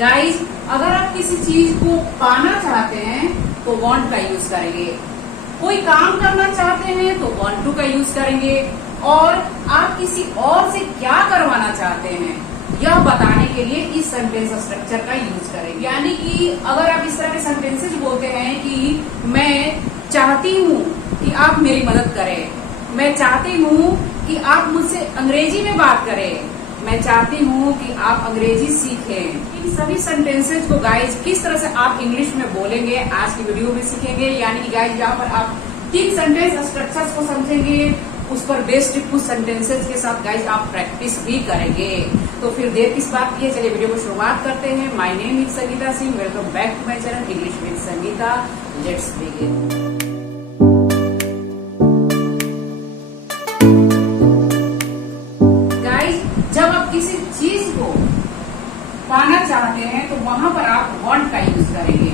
Guys अगर आप किसी चीज को पाना चाहते हैं तो वांट का यूज करेंगे, कोई काम करना चाहते हैं तो वांट टू का यूज करेंगे, और आप किसी और से क्या करवाना चाहते हैं यह बताने के लिए इस सेंटेंस स्ट्रक्चर का यूज करेंगे। यानी कि अगर आप इस तरह के सेंटेंसेज बोलते हैं कि मैं चाहती हूँ कि आप मेरी मदद करें, मैं चाहती हूँ कि आप मुझसे अंग्रेजी में बात करें, मैं चाहती हूँ कि आप अंग्रेजी सीखें। इन सभी सेंटेंसेज को गाइज किस तरह से आप इंग्लिश में बोलेंगे आज की वीडियो में सीखेंगे। यानी कि गाइज यहाँ पर आप 3 सेंटेंस स्ट्रक्चर्स को समझेंगे, उस पर बेस्ड कुछ सेंटेंसेज के साथ गाइज आप प्रैक्टिस भी करेंगे। तो फिर देर किस बात की है, चलिए वीडियो को शुरुआत करते हैं। My name is Sangeeta Singh, welcome back to my channel English with Sangeeta. Let's begin. जब आप किसी चीज को पाना चाहते हैं तो वहां पर आप वांट का यूज करेंगे।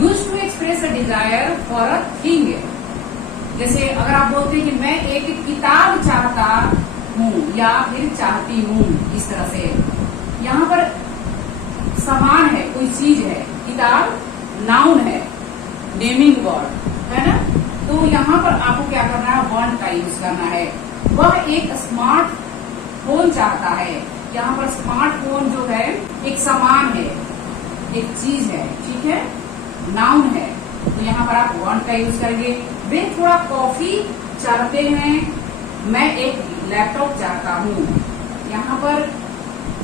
Use to express a desire for a thing. जैसे अगर आप बोलते हैं कि मैं एक किताब चाहता हूँ या फिर चाहती हूँ, इस तरह से यहाँ पर सामान है, कोई चीज है, किताब नाउन है, नेमिंग वर्ड है ना। तो यहाँ पर आपको क्या करना है, वांट का यूज करना है। वह एक स्मार्ट फोन चाहता है। यहाँ पर स्मार्टफोन जो है एक सामान है, एक चीज है, ठीक है, नाउन है। तो यहाँ पर आप वांट का यूज करेंगे। वे थोड़ा कॉफी चाहते हैं, मैं एक लैपटॉप चाहता हूँ। यहाँ पर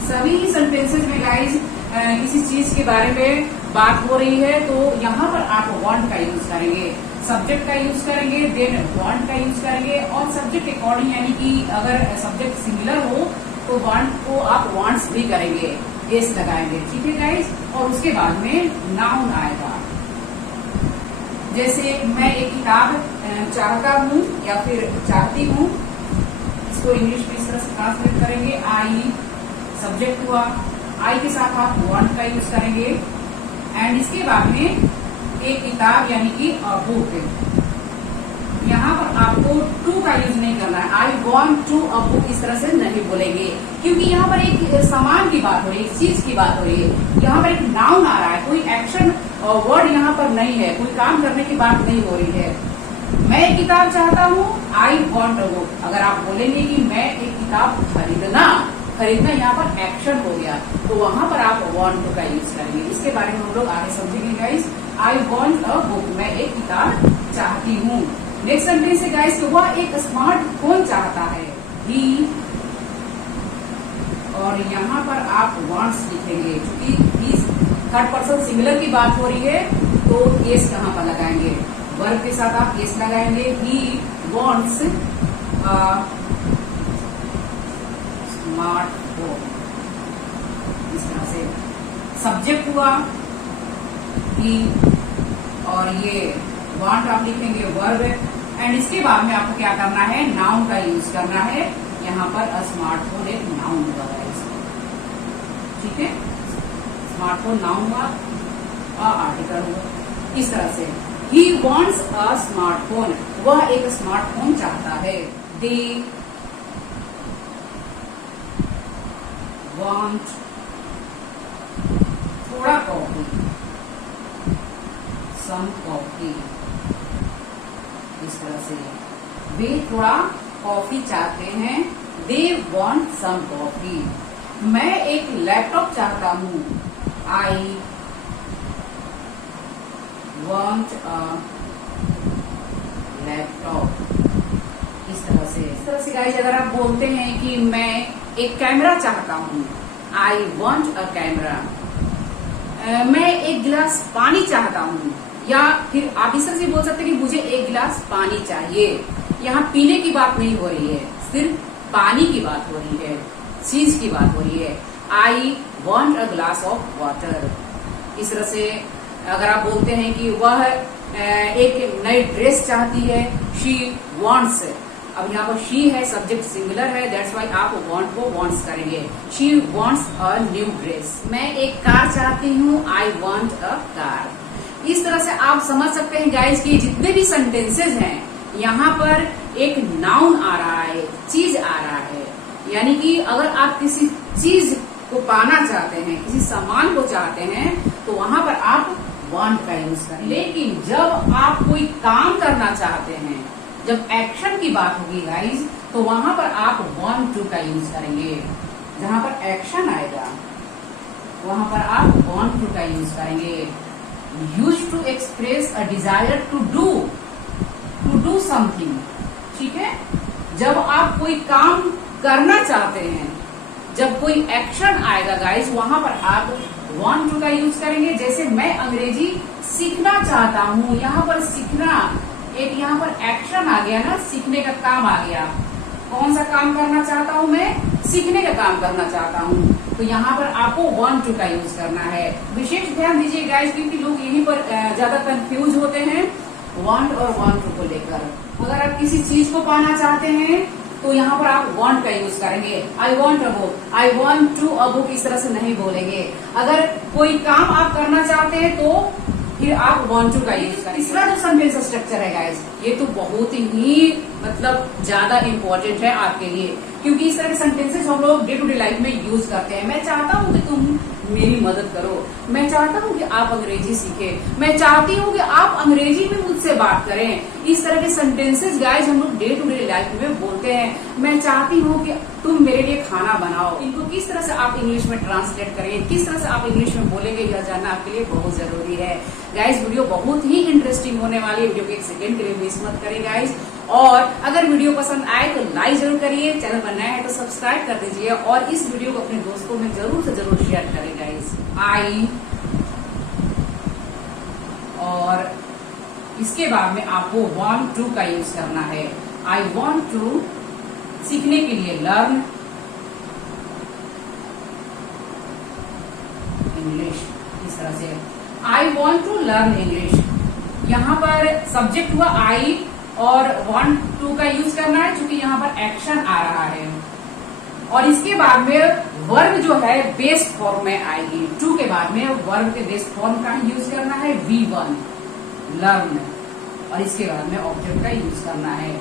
सभी ही सेंटेंसेज में गाइज किसी चीज के बारे में बात हो रही है, तो यहाँ पर आप वांट का यूज करेंगे। सब्जेक्ट का यूज करेंगे, देन वांट का यूज करेंगे, और सब्जेक्ट अकॉर्डिंग, यानी कि अगर सब्जेक्ट सिमिलर हो तो वांट को आप वांट्स भी करेंगे, एस लगाएंगे, ठीक है गाइज। और उसके बाद में नाउन आएगा। जैसे मैं एक किताब चाहता हूँ या फिर चाहती हूँ, इसको इंग्लिश में इस तरह से ट्रांसलेट करेंगे। आई सब्जेक्ट हुआ, आई के साथ आप वांट का यूज करेंगे, एंड इसके बाद में एक किताब यानी कि अ बुक। यहाँ पर आपको टू का यूज नहीं करना है। I want to a book इस तरह से नहीं बोलेंगे, क्योंकि यहाँ पर एक सामान की बात हो रही है, एक चीज की बात हो रही है। यहाँ पर एक नाउन आ रहा है, कोई एक्शन वर्ड यहाँ पर नहीं है, कोई काम करने की बात नहीं हो रही है। मैं एक किताब चाहता हूँ, आई वॉन्ट अ बुक। अगर आप बोलेंगे कि मैं एक किताब खरीदना यहाँ पर एक्शन हो गया, तो वहां पर आप वॉन्ट का यूज करेंगे। इसके बारे में हम लोग आगे समझेंगे guys. I want a book, मैं एक किताब चाहती हूँ। नेक्स्ट सेंटेंस है गाइस, वह एक स्मार्टफोन चाहता है, ही, और यहाँ पर आप वांट्स लिखेंगे, क्योंकि थर्ड पर्सन सिंगुलर की बात हो रही है, तो एस कहाँ पर लगाएंगे, वर्ब के साथ आप एस लगाएंगे। ही वॉन्ट्स स्मार्टफोन, इस तरह से सब्जेक्ट हुआ ही, और ये वांट आप लिखेंगे वर्ब, एंड इसके बाद में आपको क्या करना है, नाउन का यूज करना है। यहाँ पर अ स्मार्टफोन एक नाउन हुआ है, ठीक है, स्मार्टफोन नाउन हुआ, अ आर्टिकल हुआ, इस तरह से। ही वॉन्ट्स अ स्मार्टफोन, वह एक स्मार्टफोन चाहता है। दे वांट थोड़ा कॉफी, सम कॉफी, इस तरह से। वे थोड़ा कॉफी चाहते हैं, दे वांट सम कॉफी। मैं एक लैपटॉप चाहता हूँ, आई वांट अ लैपटॉप, इस तरह से। इस तरह से गाइस अगर आप बोलते हैं कि मैं एक कैमरा चाहता हूँ, आई वांट अ कैमरा। मैं एक गिलास पानी चाहता हूँ, या फिर आप इस तरह से बोल सकते हैं कि मुझे एक गिलास पानी चाहिए। यहाँ पीने की बात नहीं हो रही है, सिर्फ पानी की बात हो रही है, चीज की बात हो रही है। I want a glass of water. इस तरह से अगर आप बोलते हैं कि वह एक नई ड्रेस चाहती है, शी वॉन्ट्स। अब यहाँ पर शी है, सब्जेक्ट सिंगुलर है, दैट्स वाई आप वॉन्ट को वॉन्ट्स करेंगे। She wants a new dress. मैं एक कार चाहती हूँ, आई वॉन्ट अ कार। इस तरह से आप समझ सकते हैं गाइज कि जितने भी सेंटेंसेज हैं यहाँ पर एक नाउन आ रहा है, चीज आ रहा है। यानी कि अगर आप किसी चीज को पाना चाहते हैं, किसी सामान को चाहते हैं, तो वहां पर आप वांट का यूज करें। लेकिन जब आप कोई काम करना चाहते हैं, जब एक्शन की बात होगी गाइज, तो वहां पर आप वांट टू का यूज करेंगे। जहां पर एक्शन आएगा वहां पर आप वांट टू का यूज करेंगे। Use to express a desire to do something. ठीक है, जब आप कोई काम करना चाहते हैं, जब कोई एक्शन आएगा गाइस, वहां पर आप वांट टू का यूज करेंगे। जैसे मैं अंग्रेजी सीखना चाहता हूँ, यहाँ पर सीखना एक यहाँ पर एक्शन आ गया ना, सीखने का काम आ गया। कौन सा काम करना चाहता हूँ मैं? सीखने का काम करना चाहता हूँ, तो यहाँ पर आपको वांट टू का यूज करना है। विशेष ध्यान दीजिए गाइस, क्योंकि लोग यहीं पर ज्यादा कंफ्यूज होते हैं वांट और वांट टू को लेकर। अगर आप किसी चीज को पाना चाहते हैं तो यहाँ पर आप वांट का यूज करेंगे। I want a book, I want to a book, इस तरह से नहीं बोलेंगे। अगर कोई काम आप करना चाहते हैं तो फिर आप वांट टू का यूज करेंगे। तीसरा जो सेंटेंस स्ट्रक्चर है गाइस, ये तो बहुत ही मतलब ज्यादा इम्पोर्टेंट है आपके लिए, क्योंकि इस तरह के सेंटेंसेस हम लोग डे टू डे लाइफ में यूज करते हैं। मैं चाहता हूँ कि तुम मेरी मदद करो, मैं चाहता हूँ कि आप अंग्रेजी सीखें, मैं चाहती हूँ कि आप अंग्रेजी में मुझसे बात करें। इस तरह के सेंटेंसेस गाइस हम लोग डे टू डे लाइफ में बोलते हैं। मैं चाहती हूँ कि तुम मेरे लिए खाना बनाओ। इनको किस तरह से आप इंग्लिश में ट्रांसलेट करेंगे, किस तरह से आप इंग्लिश में बोलेंगे, यह जानना आपके लिए बहुत जरूरी है गाइस। वीडियो बहुत ही इंटरेस्टिंग होने वाली है, वीडियो को एक सेकंड के लिए मिस मत करें गाइस। और अगर वीडियो पसंद आए तो लाइक जरूर करिए, चैनल पर नया है तो सब्सक्राइब कर दीजिए, और इस वीडियो को अपने दोस्तों में जरूर से जरूर शेयर करें गाइस। आई, और इसके बाद में आपको वांट टू का यूज करना है। आई वांट टू, सीखने के लिए लर्न इंग्लिश, इस तरह से I want to learn English. यहाँ पर सब्जेक्ट हुआ आई और वांट टू का यूज करना है, क्योंकि यहाँ पर एक्शन आ रहा है। और इसके बाद में वर्ब जो है बेस फॉर्म में आएगी। टू के बाद में वर्ब के बेस फॉर्म का यूज करना है, V1 लर्न, और इसके बाद में ऑब्जेक्ट का यूज करना है।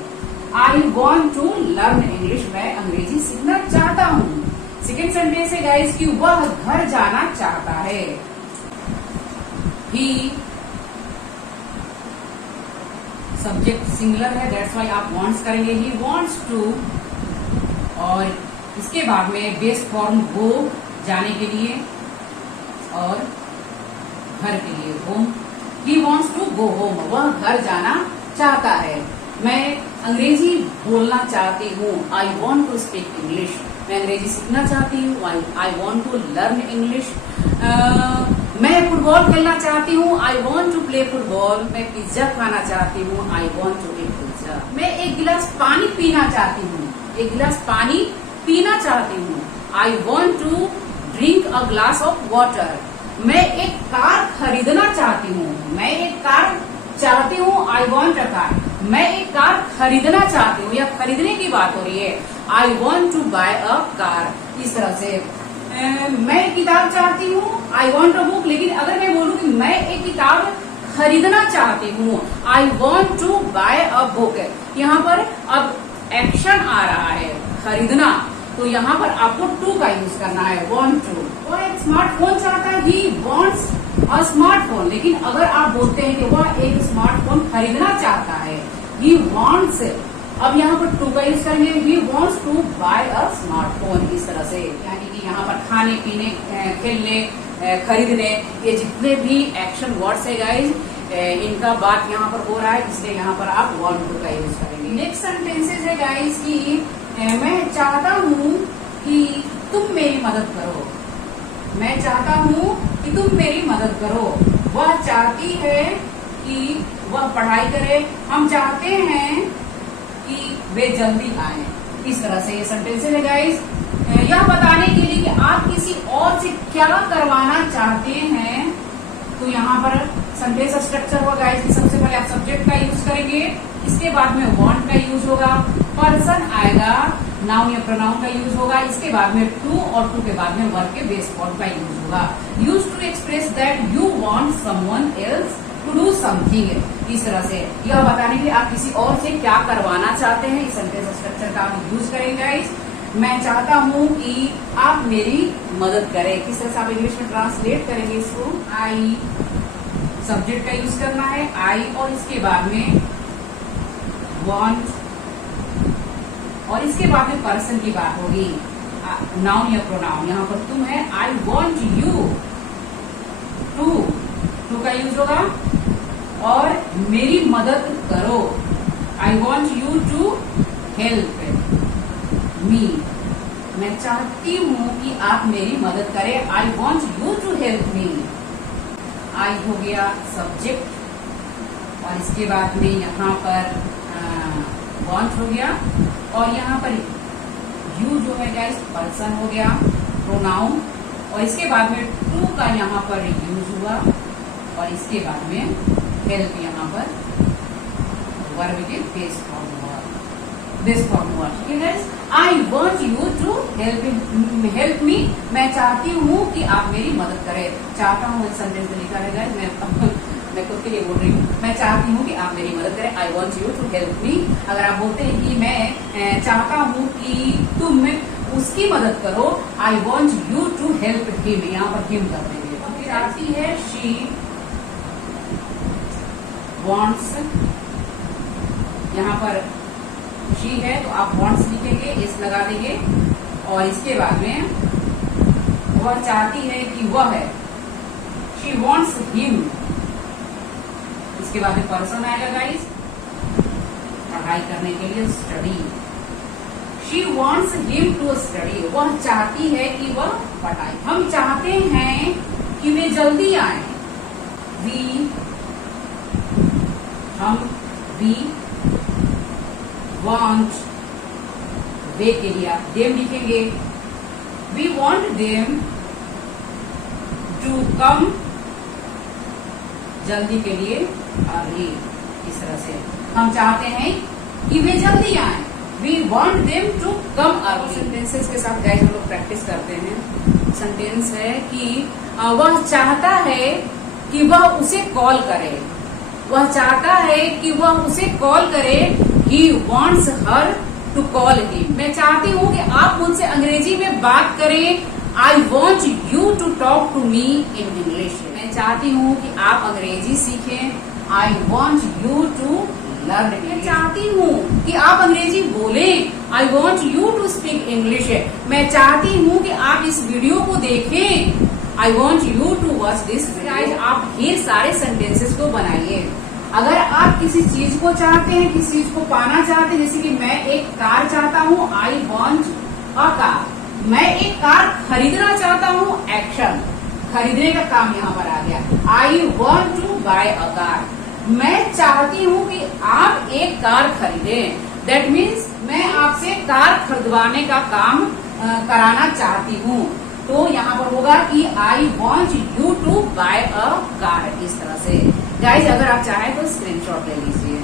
I want to learn English, मैं अंग्रेजी सीखना चाहता हूँ। सेकेंड सेंटेंस है गाइस कि वह घर जाना चाहता है। ही, सब्जेक्ट सिंगुलर है, दैट्स वाई आप वांट्स करेंगे। ही वांट्स टू, और इसके बाद में बेस फॉर्म गो, जाने के लिए, और घर के लिए home. He wants to go home, वह घर जाना चाहता है। मैं अंग्रेजी बोलना चाहती हूँ, I want to speak English, मैं अंग्रेजी सीखना चाहती हूँ, I want to learn English. मैं फुटबॉल खेलना चाहती हूँ, I want to play football. मैं पिज्जा खाना चाहती हूँ, I want to eat pizza. मैं एक गिलास पानी पीना चाहती हूँ, एक गिलास पानी पीना चाहती हूँ, I want to drink a glass of water. मैं एक कार खरीदना चाहती हूँ, मैं एक कार चाहती हूँ, आई वॉन्ट अ कार। मैं एक कार खरीदना चाहती हूँ, या खरीदने की बात हो रही है, I want to buy a car. इस तरह से मैं एक किताब चाहती हूँ, आई वॉन्ट अ बुक। लेकिन अगर मैं बोलूँ कि मैं एक किताब खरीदना चाहती हूँ, I want to buy a book, यहाँ पर अब एक्शन आ रहा है खरीदना, तो यहाँ पर आपको टू का यूज करना है, वॉन्ट टू। वह एक स्मार्टफोन चाहता है, ही वॉन्ट्स अ स्मार्टफोन। लेकिन अगर आप बोलते हैं कि वह एक स्मार्टफोन खरीदना चाहता है, ही वॉन्ट्स, अब यहाँ पर टू का यूज करेंगे, he wants to buy a smartphone. इस तरह से यानी कि यहाँ पर खाने पीने, खेलने, खरीदने, ये जितने भी एक्शन वर्ड्स है गाइज, इनका बात यहाँ पर हो रहा है, इसलिए यहाँ पर आप वॉन्ट टू का यूज करेंगे। नेक्स्ट सेंटेंसेज है गाइज की मैं चाहता हूँ कि तुम मेरी मदद करो, मैं चाहता हूँ कि तुम मेरी मदद करो। वह चाहती है कि वह पढ़ाई करे, हम चाहते हैं कि वे जल्दी आए। इस तरह से ये सेंटेंस है गाइस, यह बताने के लिए कि आप किसी और से क्या करवाना चाहते हैं। तो यहाँ पर सेंटेंस स्ट्रक्चर होगा गाइस, सबसे पहले आप सब्जेक्ट का यूज करेंगे, इसके बाद में वांट का यूज होगा, पर्सन आएगा, नाउन या प्रोनाउन का यूज होगा, इसके बाद में टू, और टू के बाद में वर्ब के बेस फॉर्म का यूज होगा। Use to express that you want someone else to do something. इस तरह से यह बताने के लिए आप किसी और से क्या करवाना चाहते हैं, इस सेंटेंस स्ट्रक्चर का आप यूज करेंगे गाइस। मैं चाहता हूँ कि आप मेरी मदद करें। किस तरह से आप इंग्लिश में ट्रांसलेट करेंगे इसको? आई सब्जेक्ट का यूज करना है, आई, और इसके बाद में वांट, और इसके बाद में पर्सन की बात होगी, नाउन या प्रोनाउन। यहाँ पर तुम है, आई वॉन्ट यू टू का यूज होगा, और मेरी मदद करो, I want you to help me, मैं चाहती हूँ कि आप मेरी मदद करें, I want you to help me. I हो गया सब्जेक्ट, और इसके बाद में यहाँ पर वॉन्ट हो गया, और यहाँ पर यू जो है गाइस पर्सन हो गया, प्रोनाउन, और इसके बाद में टू का यहाँ पर यूज हुआ, और इसके बाद में हेल्प यहाँ पर वर्ब के बेस फॉर्म हुआ। ठीक है guys, I want you to help me, मैं चाहती हूँ कि आप मेरी मदद करें। चाहता हूँ इस सेंटेंस में लिखा है गाइस, मैं खुद के लिए बोल रही हूँ, मैं चाहती हूँ कि आप मेरी मदद करें, I want you to help me. अगर आप बोलते हैं कि मैं चाहता हूँ कि तुम उसकी मदद करो, I want you to help him, यहाँ पर हिम कर देंगे। फिर आती है शी वॉन्ट्स, यहाँ पर शी है तो आप वॉन्ट्स लिखेंगे, इस लगा देंगे, और इसके बाद में वह चाहती है कि वह है, शी वॉन्ट्स हिम, इसके बाद में पर्सन आएगा गाइस, पढ़ाई करने के लिए, study, she wants him to study, वह चाहती है कि वह पढ़ाई, हम चाहते हैं कि वे जल्दी आए, वी वॉन्ट, वे के लिए आप देम लिखेंगे, we want them to come, जल्दी के लिए अर्ली, इस तरह से हम चाहते हैं कि वे जल्दी आए, we want them to come early. Sentences के साथ गाइस हम लोग प्रैक्टिस करते हैं। सेंटेंस है कि वह चाहता है कि वह उसे कॉल करे, वह चाहता है कि वह उसे कॉल करे, he wants her to call him, मैं चाहती हूँ कि आप मुझसे अंग्रेजी में बात करें, I want you to talk to me in English, मैं चाहती हूँ कि आप अंग्रेजी सीखें, I want you to learn English, मैं चाहती हूँ कि आप अंग्रेजी बोलें, I want you to speak English, मैं चाहती हूँ कि आप इस वीडियो को देखें, I want you to watch this video। आप ढेर सारे सेंटेंसेस को बनाइए। अगर आप किसी चीज को चाहते हैं, किसी चीज को पाना चाहते हैं, जैसे कि मैं एक कार चाहता हूँ, आई वॉन्ट अ कार, मैं एक कार खरीदना चाहता हूँ, एक्शन, खरीदने का काम यहाँ पर आ गया, I want to buy a car, मैं चाहती हूँ कि आप एक कार खरीदें, दैट मीन्स मैं आपसे कार खरीदवाने का काम कराना चाहती हूँ, तो यहाँ पर होगा कि I want you to buy a car, इस तरह से। गाइज अगर आप चाहें तो स्क्रीनशॉट ले लीजिए।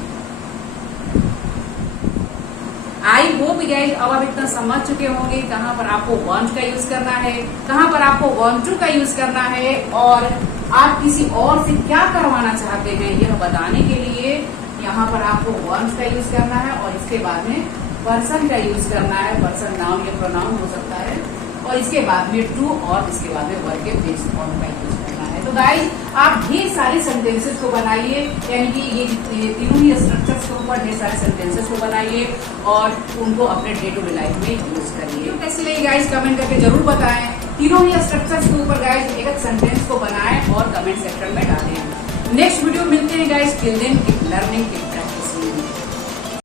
आई होप गाइज अब आप इतना समझ चुके होंगे कहाँ पर आपको वांट का यूज करना है, कहाँ पर आपको वांट टू का यूज करना है, और आप किसी और से क्या करवाना चाहते हैं यह बताने के लिए यहाँ पर आपको वांट का यूज करना है, और इसके बाद में पर्सन का यूज करना है, पर्सन नाउन या प्रोनाउन हो सकता है, और इसके बाद में टू, और इसके बाद में वर्ब के बेस फॉर्म का यूज करना है। तो गाइज आप ढेर सारे सेंटेंसेस को बनाइए, यानी कि ये तीनों ही स्ट्रक्चर्स के ऊपर ढेर सारे सेंटेंसेस को बनाइए और उनको अपने डे टू डे लाइफ में यूज करिए। कैसे लगे गाइज कमेंट करके जरूर बताएं। तीनों ही स्ट्रक्चर्स के ऊपर गाइज एक सेंटेंस को बनाएं और कमेंट सेक्शन में डालें। नेक्स्ट वीडियो मिलते हैं guys, till then keep learning, keep practising.